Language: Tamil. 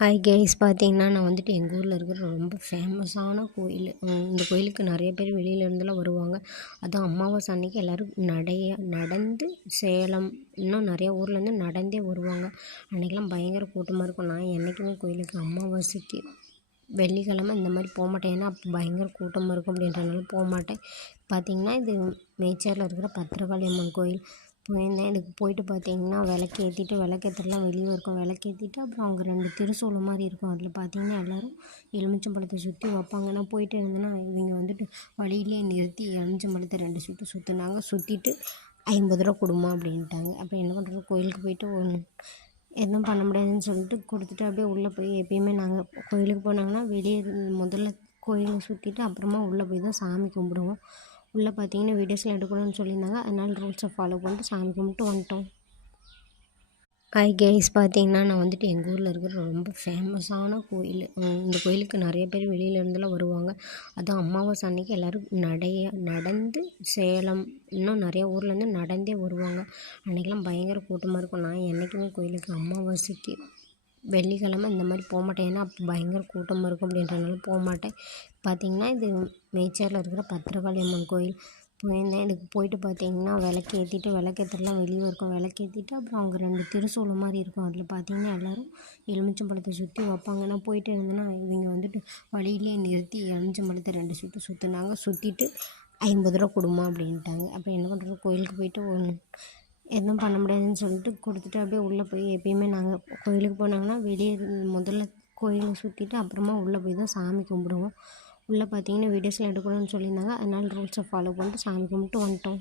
ஹாய் கைஸ், பார்த்தீங்கன்னா நான் வந்துட்டு எங்கள் ஊரில் இருக்கிற ரொம்ப ஃபேமஸான கோயில். இந்த கோயிலுக்கு நிறைய பேர் வெளியிலேருந்துலாம் வருவாங்க. அதுவும் அமாவாசை அன்னைக்கு எல்லோரும் நடந்து சேலம் இன்னும் நிறைய ஊர்லேருந்து நடந்தே வருவாங்க. அன்றைக்கெலாம் பயங்கர கூட்டமாக இருக்கும். நான் என்றைக்குமே கோயிலுக்கு அமாவாசைக்கு வெள்ளிக்கிழமை இந்த மாதிரி போக மாட்டேன். ஏன்னா அப்போ பயங்கர கூட்டமாக இருக்கும் அப்படின்றனால போக மாட்டேன். பார்த்திங்கன்னா இது மேச்சேரியில் இருக்கிற பத்திரகாளி அம்மன் கோயில் போயிருந்தேன். இதுக்கு போயிட்டு பார்த்தீங்கன்னா விளக்கேற்றிட்டுலாம் வெளியே இருக்கும். விளக்கேற்றிட்டு அப்புறம் அங்கே 2 திருசூலம் மாதிரி இருக்கும். அதில் பார்த்தீங்கன்னா எல்லோரும் எலுமிச்சம்பழத்தை சுற்றி வைப்பாங்க. நான் போயிட்டு இருந்தேன்னா இவங்க வந்துட்டு வழியிலே நிறுத்தி எலுமிச்சம்பழத்தை 2 சுற்று சுற்றுனாங்க. சுற்றிட்டு 50 ரூபா கொடுமா அப்படின்ட்டாங்க. அப்புறம் என்ன பண்ணுறது, கோயிலுக்கு போயிட்டு எதுவும் பண்ண முடியாதுன்னு சொல்லிட்டு கொடுத்துட்டு அப்படியே உள்ளே போய் எப்பயுமே நாங்கள் கோயிலுக்கு போனாங்கன்னா வெளியே முதல்ல கோயிலை சுற்றிட்டு அப்புறமா உள்ளே போய் தான் சாமி கும்பிடுவோம். உள்ளே பார்த்தீங்கன்னா வீடியோஸ்லாம் எடுக்கணும்னு சொல்லியிருந்தாங்க. அதனால் ரூல்ஸை ஃபாலோ பண்ணிட்டு சாமி கும்பிட்டு வந்துட்டோம். ஹாய் கைஸ், பார்த்தீங்கன்னா நான் வந்துட்டு எங்கள் ஊரில் இருக்கிற ரொம்ப ஃபேமஸான கோயில். இந்த கோயிலுக்கு நிறைய பேர் வெளியிலேருந்துலாம் வருவாங்க. அதுவும் அமாவாசை அன்னைக்கு எல்லோரும் நடந்து சேலம் இன்னும் நிறைய ஊர்லேருந்து நடந்தே வருவாங்க. அன்றைக்கெலாம் பயங்கர கூட்டமாக இருக்கும். நான் என்றைக்குமே கோயிலுக்கு அமாவாசைக்கு வெள்ளிக்கிழமை இந்த மாதிரி போக மாட்டேன். ஏன்னா அப்போ பயங்கர கூட்டமாக இருக்கும் அப்படின்றனால போக மாட்டேன். பார்த்திங்கன்னா இது மேச்சேரியில் இருக்கிற பத்திரகாளி அம்மன் கோயில் போயிருந்தேன். இதுக்கு போயிட்டு பார்த்தீங்கன்னா விளக்கேற்றலாம் வெளியே இருக்கும். விளக்கேற்றிட்டு அப்புறம் அங்கே 2 திருசூலம் மாதிரி இருக்கும். அதில் பார்த்தீங்கன்னா எல்லோரும் எலுமிச்சம்பழத்தை சுற்றி வைப்பாங்க. நான் போயிட்டு இருந்தேன்னா இவங்க வந்துட்டு வழியிலே நிறுத்தி எலுமிச்சம்பழத்தை 2 சுற்று சுற்றுனாங்க. சுற்றிட்டு 50 ரூபா கொடுமா அப்படின்ட்டாங்க. அப்புறம் என்ன பண்ணுறது, கோயிலுக்கு போயிட்டு எதுவும் பண்ண முடியாதுன்னு சொல்லிட்டு கொடுத்துட்டு அப்படியே உள்ளே போய் எப்பயுமே நாங்கள் கோயிலுக்கு போனாங்கன்னா வெளியே முதல்ல கோயிலை சுற்றிட்டு அப்புறமா உள்ளே போய் தான் சாமி கும்பிடுவோம். உள்ளே பார்த்தீங்கன்னா வீடியோஸ்லாம் எடுக்கணும்னு சொல்லியிருந்தாங்க. அதனால் ரூல்ஸை ஃபாலோ பண்ணிட்டு சாமி கும்பிட்டு வந்துட்டோம்.